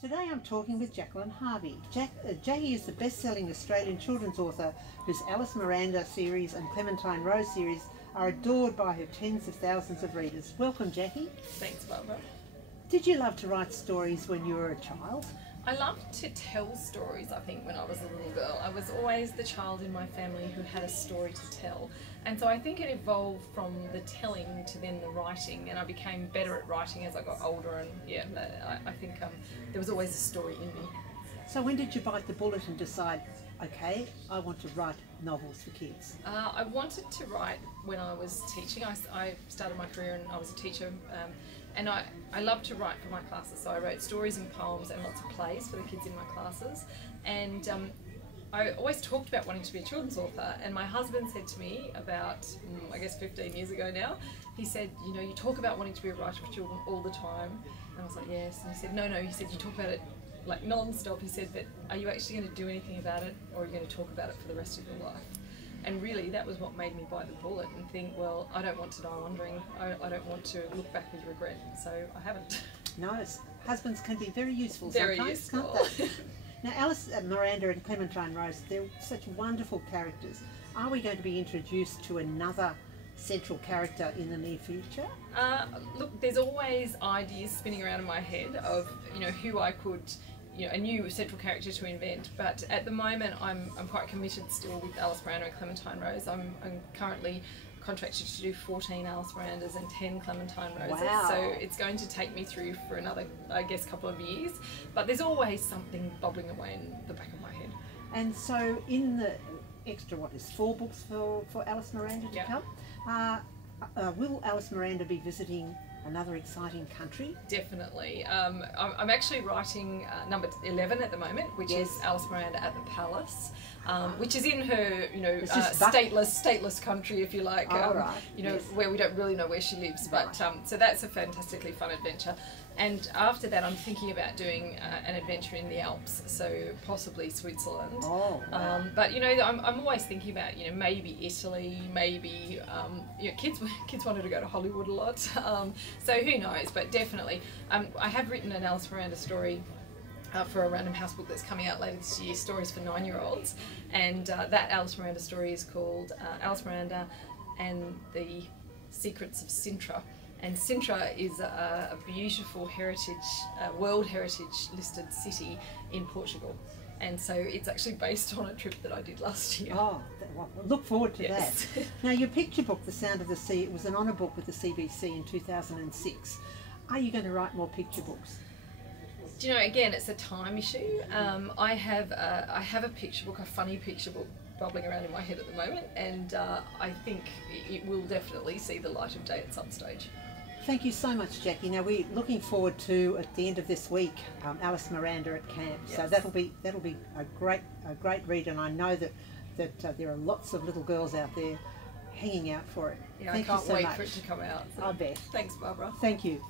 Today I'm talking with Jacqueline Harvey. Jackie is the best-selling Australian children's author whose Alice-Miranda series and Clementine Rose series are adored by her tens of thousands of readers. Welcome, Jackie. Thanks, Barbara. Did you love to write stories when you were a child? I loved to tell stories, I think, when I was a little girl. I was always the child in my family who had a story to tell. And so I think it evolved from the telling to then the writing, and I became better at writing as I got older, and yeah, I think there was always a story in me. So when did you bite the bullet and decide, okay, I want to write novels for kids? I wanted to write when I was teaching. I started my career and I was a teacher, and I loved to write for my classes, so I wrote stories and poems and lots of plays for the kids in my classes. And I always talked about wanting to be a children's author, and my husband said to me about, I guess 15 years ago now, he said, you know, you talk about wanting to be a writer for children all the time. And I was like, yes. And he said, no, he said, you talk about it like non-stop. He said, but are you actually going to do anything about it, or are you going to talk about it for the rest of your life? And really, that was what made me bite the bullet and think, well, I don't want to die wondering. I don't want to look back with regret, so I haven't. Nice. Husbands can be very useful very sometimes, useful. can't they? Now, Alice-Miranda and Clementine Rose, they're such wonderful characters. Are we going to be introduced to another central character in the near future? Look, there's always ideas spinning around in my head of, you know, who I could, you know, a new central character to invent. But at the moment, I'm quite committed still with Alice-Miranda and Clementine Rose. I'm currently contracted to do 14 Alice-Mirandas and 10 Clementine Roses. Wow. So it's going to take me through for another, I guess, couple of years. But there's always something bubbling away in the back of my head. And so in the extra, 4 books for Alice-Miranda to come? Will Alice-Miranda be visiting another exciting country? Definitely. I'm actually writing number 11 at the moment, which is Alice-Miranda at the Palace, which is in her, you know, stateless country, if you like. You know, where we don't really know where she lives. But so that's a fantastically fun adventure. And after that, I'm thinking about doing an adventure in the Alps, so possibly Switzerland. Oh, wow. But you know, I'm always thinking about, you know, maybe Italy, maybe you know, kids wanted to go to Hollywood a lot. So who knows? But definitely, I have written an Alice-Miranda story for a Random House book that's coming out later this year, Stories for 9-year-olds, and that Alice-Miranda story is called Alice-Miranda and the Secrets of Sintra. And Sintra is a beautiful heritage, World Heritage listed city in Portugal. And so it's actually based on a trip that I did last year. Oh, well, look forward to that. Now, your picture book, The Sound of the Sea, it was an honour book with the CBC in 2006. Are you going to write more picture books? Do you know, again, it's a time issue. I have a picture book, a funny picture book, bubbling around in my head at the moment, and I think it will definitely see the light of day at some stage. Thank you so much, Jackie. Now we're looking forward to, at the end of this week, Alice-Miranda at camp. Yes. So that'll be a great read, and I know that there are lots of little girls out there hanging out for it. Yeah, I can't wait for it to come out. So. I bet. Thanks, Barbara. Thank you.